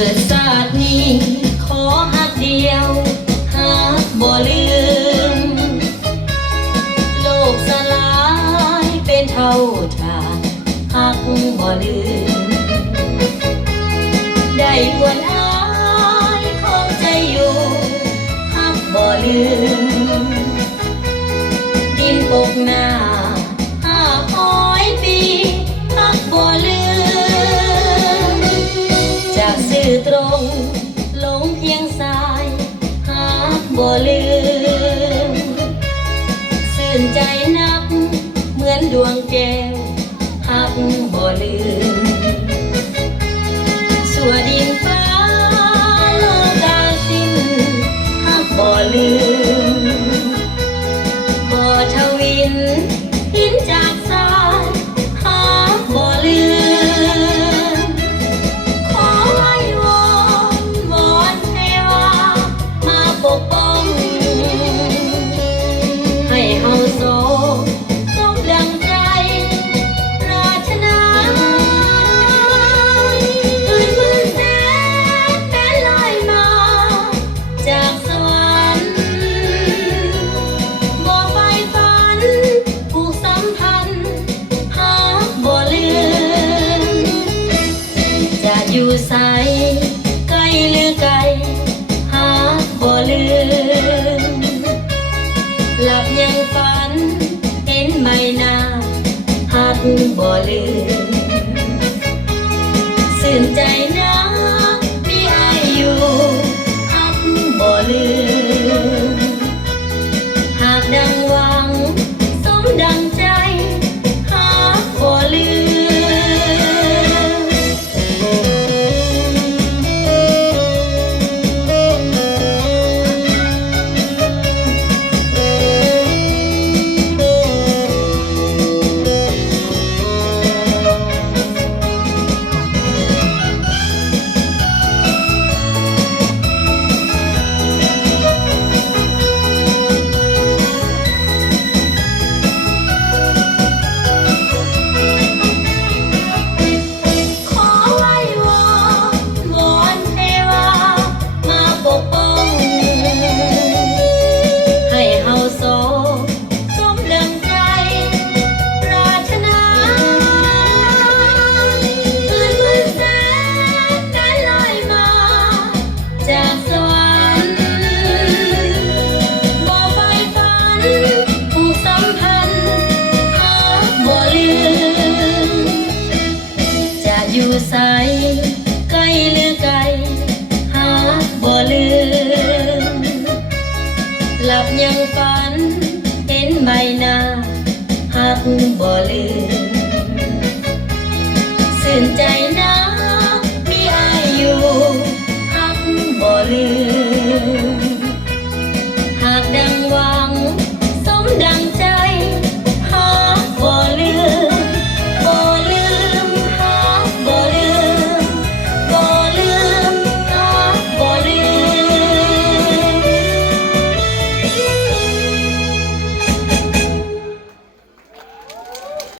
กิดชาตินี้ขอหักเดียวหักบ่ลืมโลกสลายเป็นเท่าทานหักบ่ลืมได้อวดอายของใจอยู่หักบ่ลืมดินปกหน้า500 ปีหักบ่ลืมจากสื่อตรงลงเพียงสายหักบ่ลืมสื่นใจนักเหมือนดวงแก้วหักบ่ลืมสัวดินฟ้าโลกาสิ้นหักบ่ลืมบ่ทวินหินจากสายหักบ่ลืมขอให้วอนเทวามาปกป้องให้เฮาสองสมดังใจปรารถนาคืนมื้อแสนเป็นลอยมาจากสวรรค์บ่ไฟฝันผูกสัมพันธ์หักบ่ลืมจะอยู่ไสใกล้หรือไกลหักบ่ลืมหลับยังฝันเห็นไม่นาหักบ่ลืมสื่นใจนะมีอายอยู่หักบ่ลืมหากดังหวังสมดังใจหักบ่ลืมขอไว้วอนเทวามาปกป้องให้เฮาสองสมดังใจปรารถนาคืนมื้อแสนเป็นลอยมาจากสวรรค์บ่ไฟฝันผูกสัมพันธ์หักบ่ลืมจะอยู่ไสใกล้หรือไกลหักบ่ลืมหลับยังฝันเห็นใบหน้าหักบ่ลืมสื่นใจ